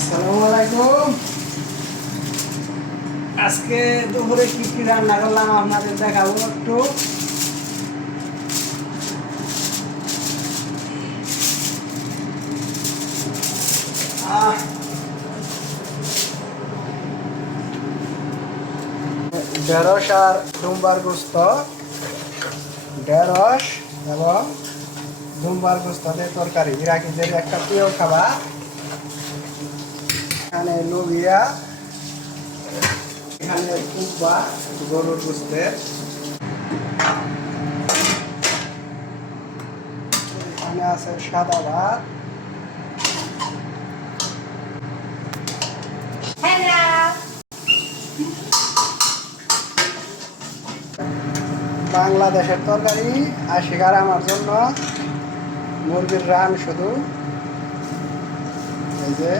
আসসালামু আলাইকুম। আজকে দুপুরে কি কি রান্না করলাম আপনাদের দেখাবো একটু। ঢেঁড়স আর দুম্বার গোস্ত, ঢেঁড়স এবং দুম্বার গোস্ত দিয়ে তরকারি, ইরাকিদের একটা প্রিয় খাবার। এখানে লোবিয়া, এখানে কুব্বা গরুর গোস্তের, এখানে আছে সাদা ভাত। বাংলাদেশের তরকারি আর শিকার আমার জন্য মুরগির রান শুধু। এই যে